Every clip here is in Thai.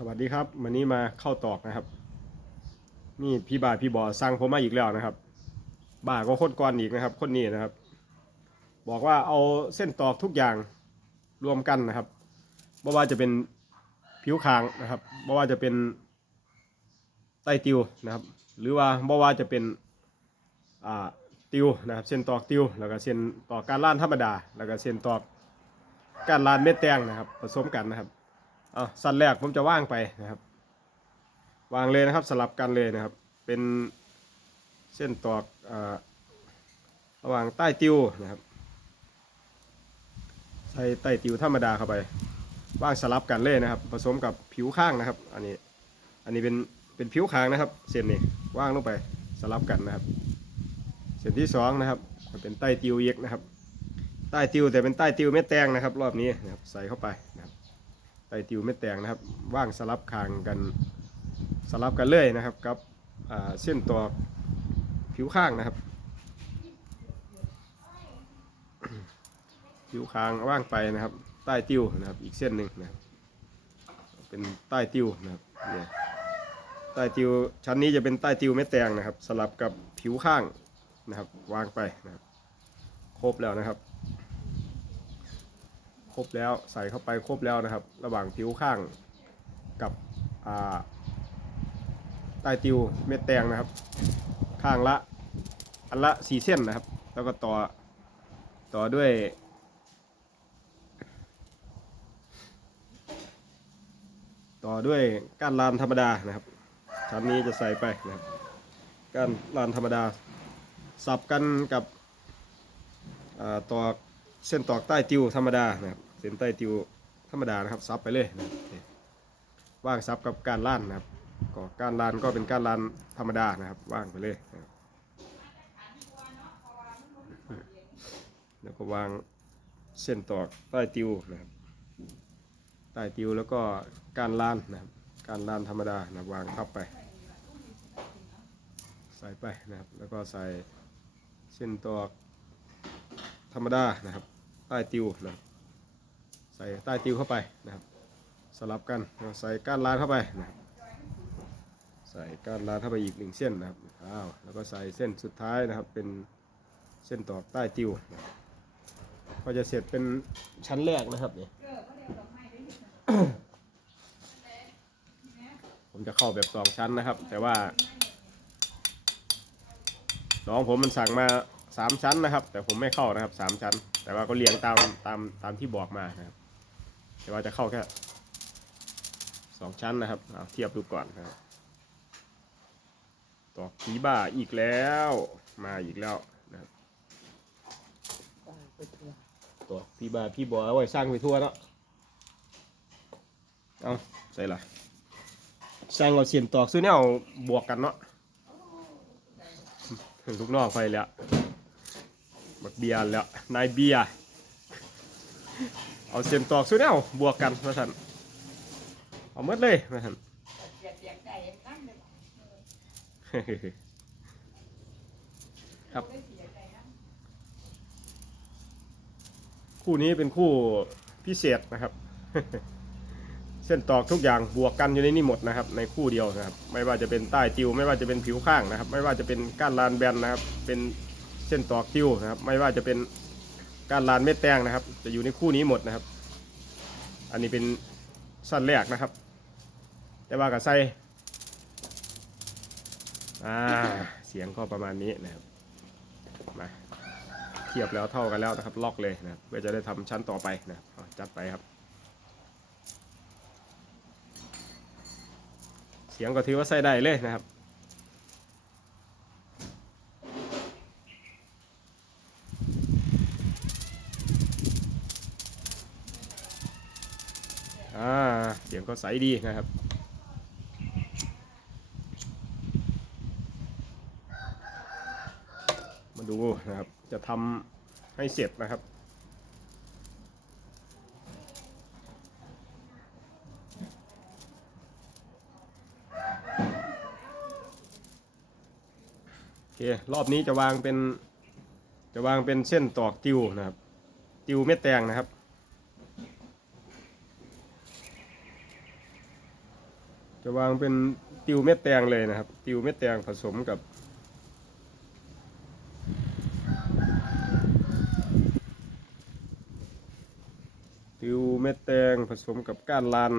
สวัสดีครับ วันนี้มาเข้าตอกนะครับ นี่พี่บาพี่บอสั่งผมมาอีกแล้วนะครับ บ่าก็คนก่อนอีกนะครับคนนี้นะครับ บอกว่าเอาเส้นตอกทุกอย่างรวมกันนะครับไม่ว่าจะเป็นผิวคางนะครับไม่ว่าจะเป็นไตติวนะครับ หรือว่าไม่ว่าจะเป็นอ่าติวนะครับ เส้นตอกติวแล้วก็เส้นตอกการล่านธรรมดา แล้วก็เส้นตอกการล่านเม็ดแตงนะครับ ผสมกันนะครับ อะสั้นแรกผมจะว่างไปนะครับวางเลยนะครับสลับกันเลยนะครับ เป็นเส้นตอกอระหว่างใต้ติวนะครับ ใส่ใต้ติวธรรมดาเข้าไปว่างสลับกันเลยนะครับ ผสมกับผิวข้างนะครับ อันนี้อันนี้เป็นเป็นผิวข้างนะครับ เส้นนี้ว่างลงไปสลับกันนะครับ เส้นที่สองนะครับเป็นใต้ติวเยกนะครับ ใต้ติวแต่เป็นใต้ติวเม็ดแตงนะครับ รอบนี้นะครับใส่เข้าไป ไตติวเม็ดแตงนะครับ ว่างสลับคางกันสลับกันเลยนะครับกับเส้นตัวผิวข้างนะครับ ผิวคางว่างไปนะครับ ใต้ติวนะครับ อีกเส้นหนึ่งนะครับเป็นใต้ติวนะครับเนี่ยใต้ติวชั้นนี้จะเป็นใต้ติวเม็ดแตงนะครับ สลับกับผิวข้างนะครับ วางไปนะครับ ครบแล้วนะครับ รบแล้วใส่เข้าไปครบแล้วนะครับ ระหว่างผิวข้างกับใต้ติวเม็ดแตงนะครับ ข้างละอันละสี่เส้นนะครับ แล้วก็ต่อต่อด้วย ต่อด้วยก้านลานธรรมดานะครับชั้นนี้จะใส่ไปนะครับก้านลานธรรมดา สับกันกับอ่อเส้นตอกใต้ติวธรรมดานะครับ เส้นใต้ติวธรรมดานะครับซับไปเลยนะว่างซับกับการล่านนะครับก็การลานก็เป็นการลานธรรมดานะครับว่างไปเลยนะครับแล้วก็วางเส้นตอกใต้ติวนะครับใต้ติวแล้วก็การลานนะครับการลานธรรมดานะวางทับไป ใส่ไปนะครับแล้วก็ใส่เส้นตอกธรรมดานะครับใต้ติวนะครับ ใส่ใต้ติวเข้าไปนะครับ สลับกันใส่ก้านลานเข้าไปนะครับใส่ก้านลานเข้าไปอีกหนึ่งเส้นนะครับอ้าวแล้วก็ใส่เส้นสุดท้ายนะครับเป็นเส้นตอกใต้ติวนะก็จะเสร็จเป็นชั้นแรกนะครับเนี่ยผมจะเข้าแบบสองชั้นนะครับ แต่ว่าน้องผมมันสั่งมาสามชั้นนะครับ แต่ผมไม่เข้านะครับสามชั้น แต่ว่าก็เรียงตามตามตามที่บอกมานะครับ แต่ว่าจะเข้าแค่สองชั้นนะครับเอาเทียบดูก่อนนะครับตอกผีบ้าอีกแล้วมาอีกแล้วนะครับตัวพี่บ้าพี่บอเอาไว้สร้างไปทั่วเนาะเอาใส่ละสร้างเราเสียนตอกซื้อเนี่ยเอาบวกกันเนาะลูกนองไปแล้วบักเบียร์แล้วนายเบียร์ เอาเสียนตอกสู้แนวบวกกันมาสันเอาหมดเลยมาสันครับ คู่นี้เป็นคู่พิเศษนะครับ เส้นตอกทุกอย่างบวกกันอยู่ในนี่หมดนะครับ ในคู่เดียวนะครับ ไม่ว่าจะเป็นใต้ติว ไม่ว่าจะเป็นผิวข้างนะครับ ไม่ว่าจะเป็นก้านลานแบนนะครับ เป็นเส้นตอกติวนะครับ ไม่ว่าจะเป็น ก้านลานเม็ดแตงนะครับ จะอยู่ในคู่นี้หมดนะครับ อันนี้เป็นสั้นแรกนะครับ แต่ว่ากับไส้อ่าเสียงก็ประมาณนี้นะครับมาเทียบแล้วเท่ากันแล้วนะครับ ล็อกเลยนะเพื่อจะได้ทำชั้นต่อไปนะครับเอาจัดไปครับ เสียงก็ถือว่าใส่ได้เลยนะครับ เสียงก็ใสดีนะครับมาดูนะครับ จะทำให้เสร็จนะครับ โอเค รอบนี้จะวางเป็น จะวางเป็นเส้นตอกติวนะครับ ติวเม็ดแตงนะครับ จะวางเป็นติวเม็ดแตงเลยนะครับ ติวเม็ดแตงผสมกับติวเม็ดแตงผสมกับก้านลาน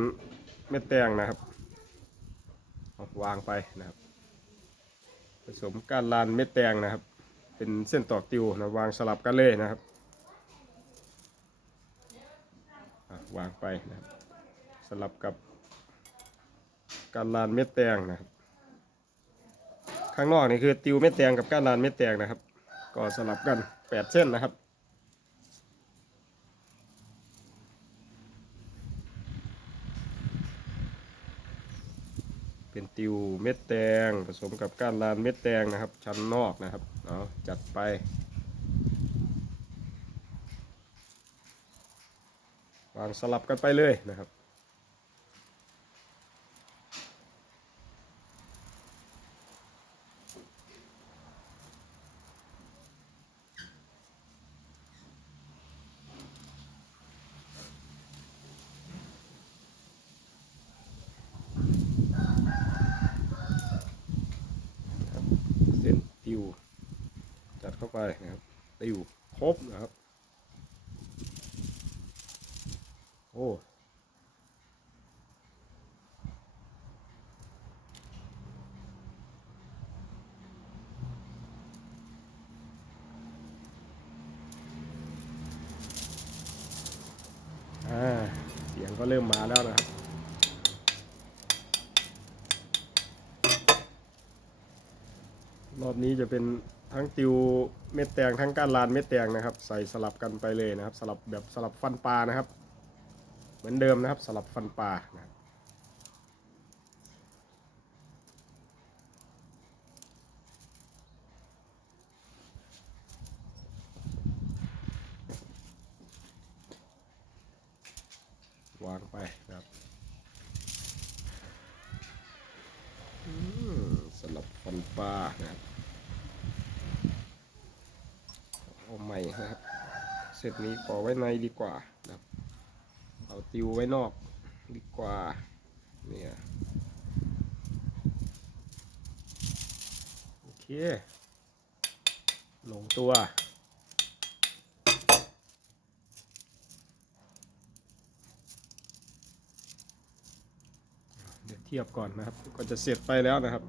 เม็ดแตงนะครับวางไปนะครับ ผสมก้านลานเม็ดแตงนะครับ เป็นเส้นตอกติวนะวางสลับกันเลยนะครับวางไปนะครับ สลับกับ ก้านลานเม็ดแตงนะครับ ข้างนอกนี่คือติวเม็ดแตงกับก้านลานเม็ดแตงนะครับ ก็สลับกันแปดเส้นนะครับเป็นติวเม็ดแตงผสมกับก้านลานเม็ดแตงนะครับ ชั้นนอกนะครับเอาจัดไปวางสลับกันไปเลยนะครับ เส้นติว จัดเข้า ไปนะครับติวครบนะครับ โอ้อ่าเสียงก็เริ่มมาแล้วนะครับ รอบนี้จะเป็นทั้งติวเม็ดแตงทั้งก้านลานเม็ดแตงนะครับ ใส่สลับกันไปเลยนะครับ สลับแบบสลับฟันปลานะครับ เหมือนเดิมนะครับ สลับฟันปลานะครับวางไปนะครับอืมสลับฟันปลานะครับเอาใหม่ นะครับเซตนี้ขอไว้ในดีกว่านะครับเอาติวไว้นอกดีกว่าเนี่ยโอเค ลงตัวเดี๋ยวเทียบก่อนนะครับ ก็จะเสร็จไปแล้วนะครับ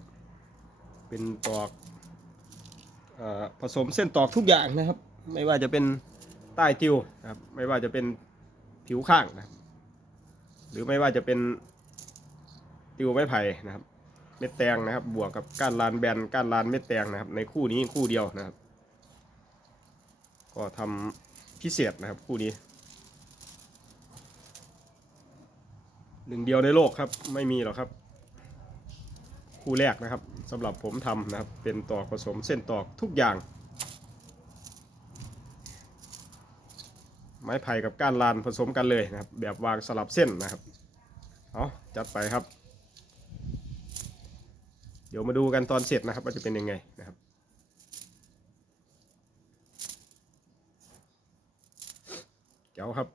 เป็นตอกอผสมเส้นตอกทุกอย่างนะครับ ไม่ว่าจะเป็นใต้ติวนะครับไม่ว่าจะเป็นผิวข้างนะครับหรือไม่ว่าจะเป็นติวไม้ไผ่นะครับ เม็ดแตงนะครับ บวกกับก้านลานแบนก้านลานเม็ดแตงนะครับ ในคู่นี้คู่เดียวนะครับ ก็ทำพิเศษนะครับคู่นี้หนึ่งเดียวในโลกครับไม่มีหรอกครับ คู่แรกนะครับสำหรับผมทำนะครับ เป็นตอกผสมเส้นตอกทุกอย่าง ม้ไผ่กับก้านลานผสมกันเลยนะครับ แบบวางสลับเส้นนะครับเอาจัดไปครับ เดี๋ยวมาดูกันตอนเสร็จนะครับว่าจะเป็นยังไงนะครับเจ้าครับ